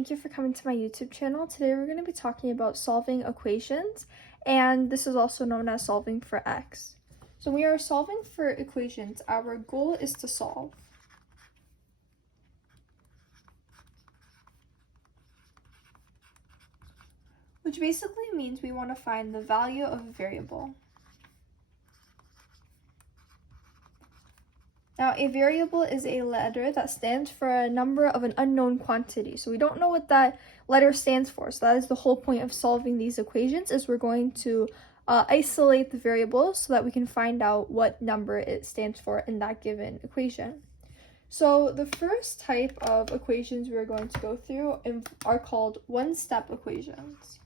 thank you for coming to my YouTube channel. Today we're going to be talking about solving equations, and this is also known as solving for x. So we are solving for equations. Our goal is to solve. Which basically means we want to find the value of a variable. Now, a variable is a letter that stands for a number of an unknown quantity. So we don't know what that letter stands for. So that is the whole point of solving these equations, is we're going to isolate the variable so that we can find out what number it stands for in that given equation. So the first type of equations we're going to go through are called one-step equations.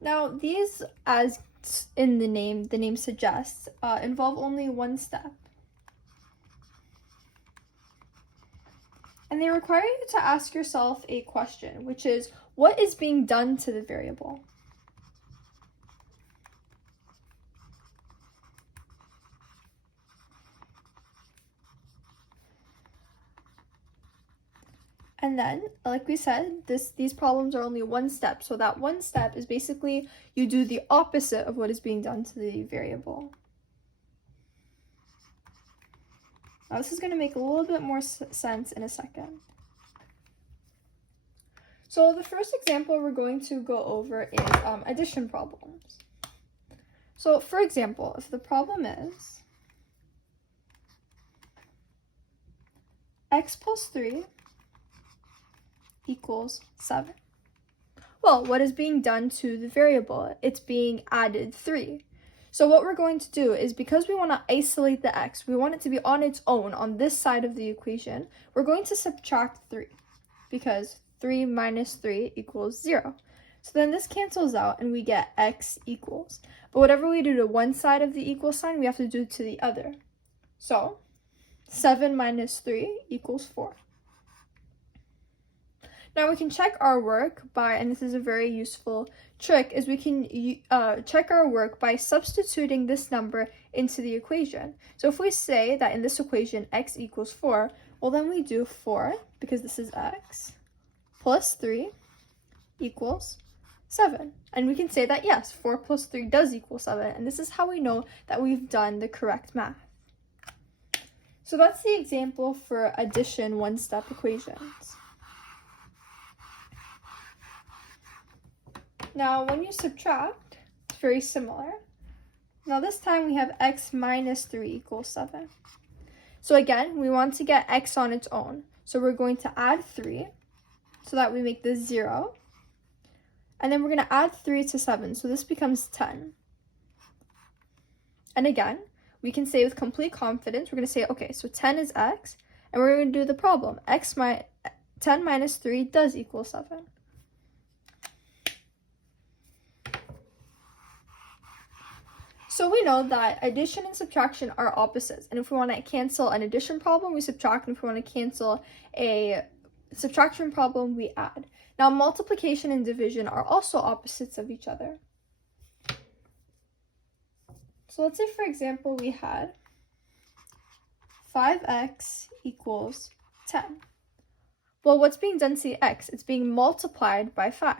Now, these, as in the name suggests, involve only one step. And they require you to ask yourself a question, which is, what is being done to the variable? And then, like we said, these problems are only one step. So that one step is basically you do the opposite of what is being done to the variable. Now this is going to make a little bit more sense in a second. So the first example we're going to go over is addition problems. So for example, if the problem is x plus 3 equals 7. Well, what is being done to the variable? It's being added 3. So what we're going to do is, because we want to isolate the x, we want it to be on its own on this side of the equation, we're going to subtract 3, because 3 minus 3 equals 0. So then this cancels out and we get x equals. But whatever we do to one side of the equal sign, we have to do to the other. So 7 minus 3 equals 4. Now we can check our work by, and this is a very useful trick, is we can check our work by substituting this number into the equation. So if we say that in this equation x equals 4, well then we do 4, because this is x, plus 3 equals 7. And we can say that yes, 4 plus 3 does equal 7, and this is how we know that we've done the correct math. So that's the example for addition one-step equations. Now, when you subtract, it's very similar. Now, this time we have x minus 3 equals 7. So again, we want to get x on its own. So we're going to add 3 so that we make this 0. And then we're going to add 3 to 7. So this becomes 10. And again, we can say with complete confidence, we're going to say, okay, so 10 is x. And we're going to do the problem. 10 minus 3 does equal 7. So we know that addition and subtraction are opposites, and if we want to cancel an addition problem, we subtract, and if we want to cancel a subtraction problem, we add. Now, multiplication and division are also opposites of each other. So let's say, for example, we had 5x equals 10. Well, what's being done to the x? It's being multiplied by 5.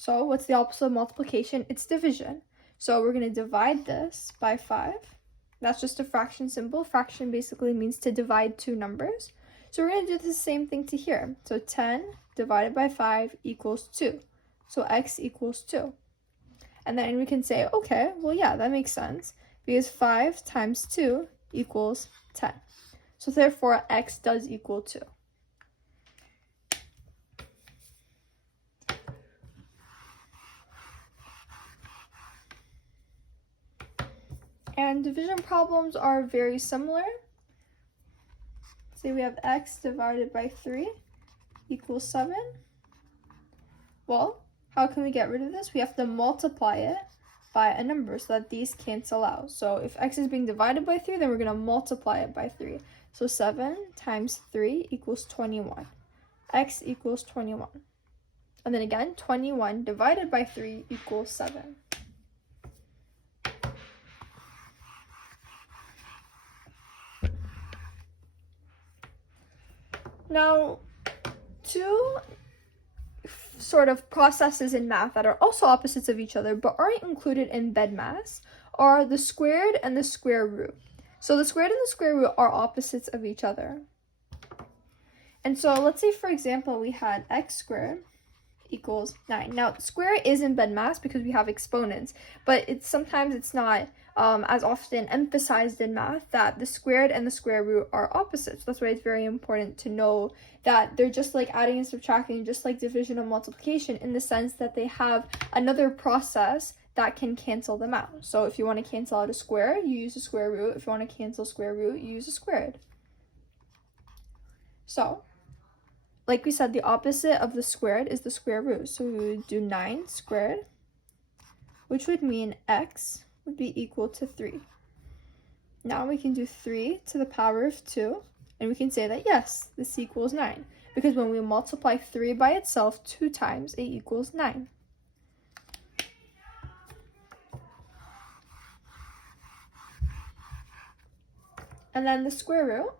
So what's the opposite of multiplication? It's division. So we're going to divide this by 5. That's just a fraction symbol. Fraction basically means to divide two numbers. So we're going to do the same thing to here. So 10 divided by 5 equals 2. So x equals 2. And then we can say, okay, well, yeah, that makes sense, because 5 times 2 equals 10. So therefore, x does equal 2. And division problems are very similar. Say we have x divided by 3 equals 7. Well, how can we get rid of this? We have to multiply it by a number so that these cancel out. So if x is being divided by 3, then we're going to multiply it by 3. So 7 times 3 equals 21. x equals 21. And then again, 21 divided by 3 equals 7. Now, two sort of processes in math that are also opposites of each other but aren't included in BEDMAS are the squared and the square root. So the squared and the square root are opposites of each other. And so let's say, for example, we had x squared equals 9. Now, square is in BEDMAS because we have exponents, but sometimes it's not as often emphasized in math that the squared and the square root are opposites. That's why it's very important to know that they're just like adding and subtracting, just like division and multiplication, in the sense that they have another process that can cancel them out. So if you want to cancel out a square, you use a square root. If you want to cancel square root, you use a squared. So, like we said, the opposite of the squared is the square root. So we would do 9 squared, which would mean x would be equal to 3. Now we can do 3 to the power of 2, and we can say that, yes, this equals 9. Because when we multiply 3 by itself 2 times, it equals 9. And then the square root,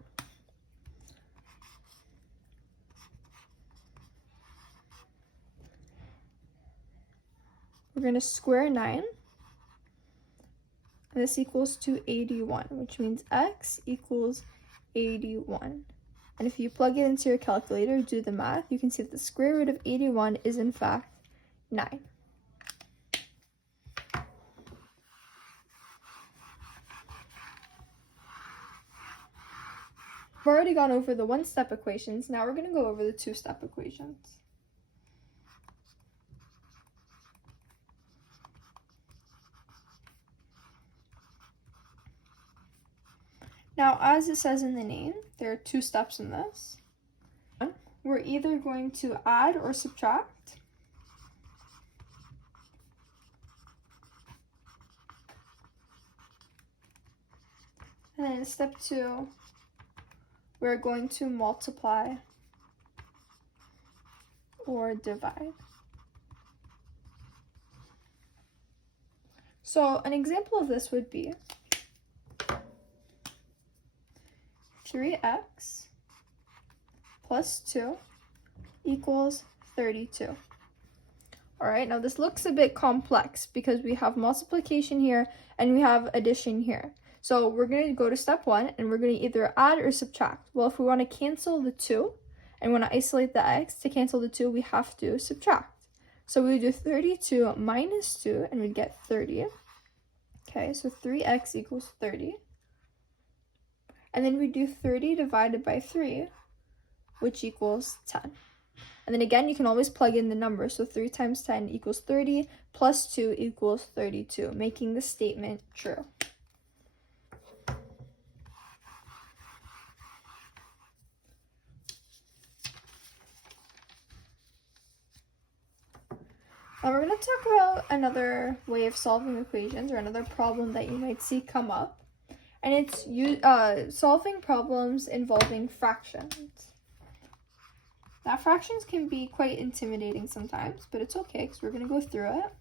we're going to square 9, and this equals to 81, which means x equals 81. And if you plug it into your calculator, do the math, you can see that the square root of 81 is in fact 9. We've already gone over the one-step equations. Now we're going to go over the two-step equations. Now, as it says in the name, there are 2 steps in this. We're either going to add or subtract. And then in step 2, we're going to multiply or divide. So an example of this would be 3x plus 2 equals 32. All right, now this looks a bit complex because we have multiplication here and we have addition here. So we're going to go to step 1 and we're going to either add or subtract. Well, if we want to cancel the 2 and want to isolate the x, to cancel the 2, we have to subtract. So we would do 32 minus 2 and we'd get 30. Okay, so 3x equals 30. And then we do 30 divided by 3, which equals 10. And then again, you can always plug in the number. So 3 times 10 equals 30, plus 2 equals 32, making the statement true. Now we're going to talk about another way of solving equations, or another problem that you might see come up. And it's solving problems involving fractions. Now, fractions can be quite intimidating sometimes, but it's okay because we're going to go through it.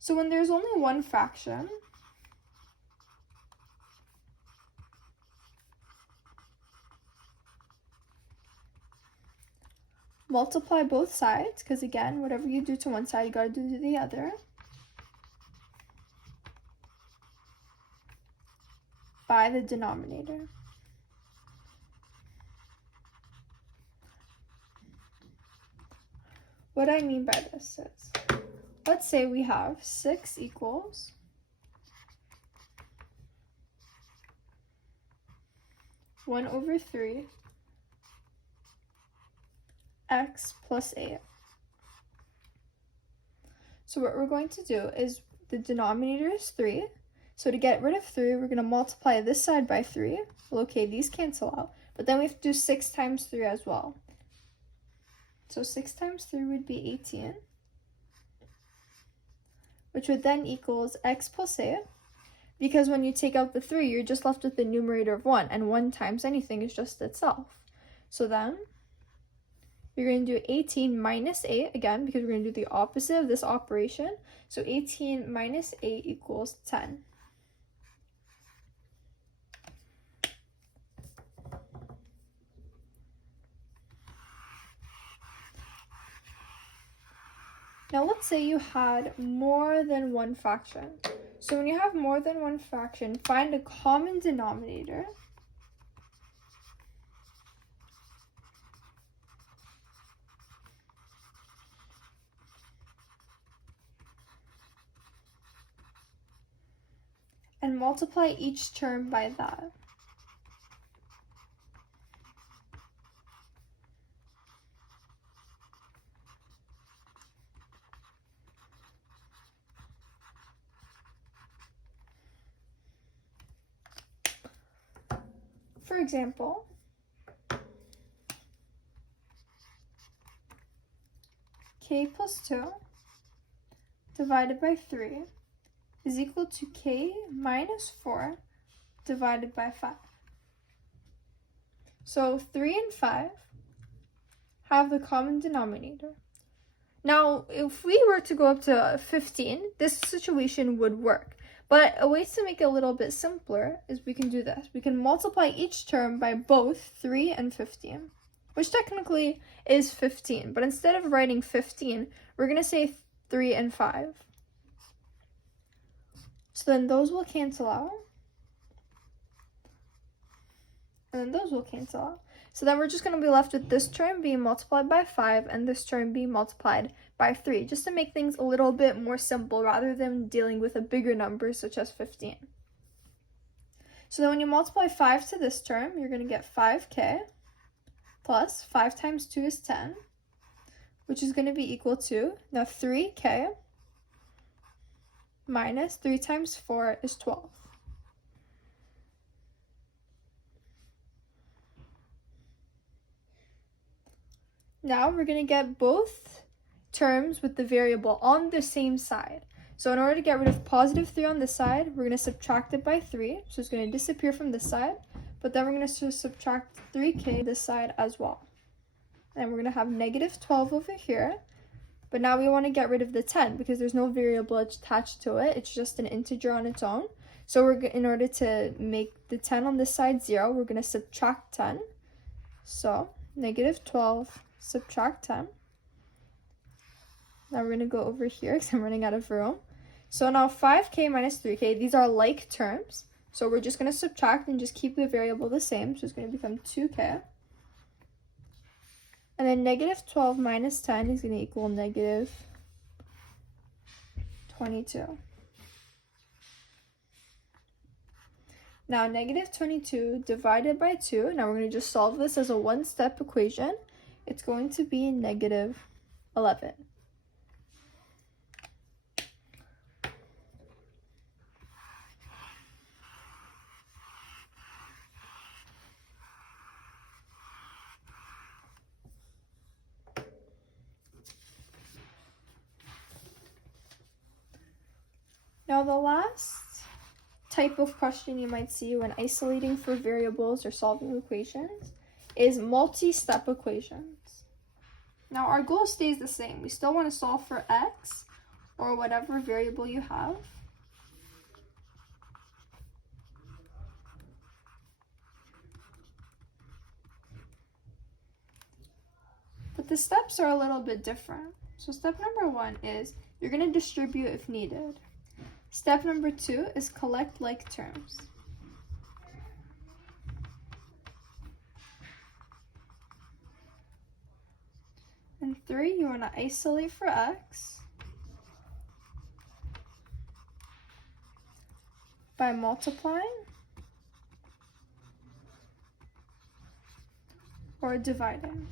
So when there's only one fraction, multiply both sides, because again, whatever you do to one side, you got to do to the other. By the denominator. What I mean by this is, let's say we have 6 equals 1 over 3 x plus 8. So what we're going to do is, the denominator is 3. So to get rid of 3, we're going to multiply this side by 3. Well, okay, these cancel out. But then we have to do 6 times 3 as well. So 6 times 3 would be 18. Which would then equals x plus 8. Because when you take out the 3, you're just left with the numerator of 1. And 1 times anything is just itself. So then you're going to do 18 minus 8 again, because we're going to do the opposite of this operation. So 18 minus 8 equals 10. Now let's say you had more than one fraction. So when you have more than one fraction, find a common denominator. And multiply each term by that. For example, k plus 2 divided by 3 is equal to k minus 4 divided by 5. So 3 and 5 have the common denominator. Now, if we were to go up to 15, this situation would work. But a way to make it a little bit simpler is we can do this. We can multiply each term by both 3 and 15, which technically is 15. But instead of writing 15, we're going to say 3 and 5. So then those will cancel out. And then those will cancel out. So then we're just going to be left with this term being multiplied by 5 and this term being multiplied by 3, just to make things a little bit more simple rather than dealing with a bigger number such as 15. So then when you multiply 5 to this term, you're going to get 5k plus 5 times 2 is 10, which is going to be equal to, now 3k minus 3 times 4 is 12. Now we're going to get both terms with the variable on the same side. So in order to get rid of positive 3 on this side, we're going to subtract it by 3. So it's going to disappear from this side. But then we're going to subtract 3k this side as well. And we're going to have negative 12 over here. But now we want to get rid of the 10 because there's no variable attached to it. It's just an integer on its own. So in order to make the 10 on this side 0, we're going to subtract 10. So negative 12 subtract 10. Now we're going to go over here because I'm running out of room. So now 5k minus 3k, these are like terms. So we're just going to subtract and just keep the variable the same. So it's going to become 2k. And then negative 12 minus 10 is going to equal negative 22. Now negative 22 divided by 2, now we're going to just solve this as a one-step equation. It's going to be negative 11. Now the last type of question you might see when isolating for variables or solving equations is multi-step equations. Now our goal stays the same. We still want to solve for x or whatever variable you have. But the steps are a little bit different. So step number 1 is you're going to distribute if needed. Step number 2 is collect like terms. And 3, you want to isolate for x by multiplying or dividing.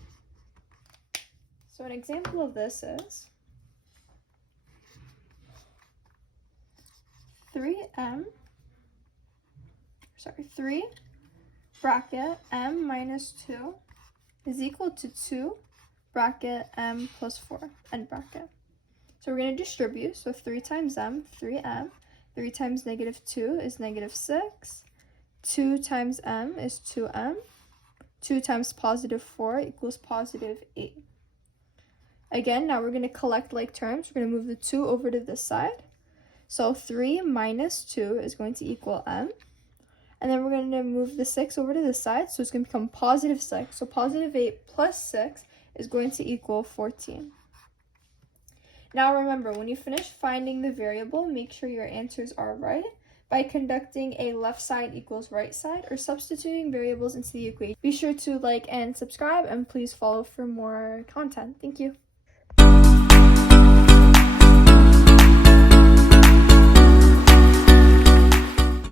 So an example of this is 3 bracket m minus 2 is equal to 2 bracket m plus 4 end bracket. So we're going to distribute, so 3 times m, 3m, 3 times negative 2 is negative 6, 2 times m is 2m, 2 times positive 4 equals positive 8. Again, now we're going to collect like terms. We're going to move the 2 over to this side. So 3 minus 2 is going to equal m. And then we're going to move the 6 over to this side. So it's going to become positive 6. So positive 8 plus 6 is going to equal 14. Now remember, when you finish finding the variable, make sure your answers are right by conducting a left side equals right side or substituting variables into the equation. Be sure to like and subscribe, and please follow for more content. Thank you.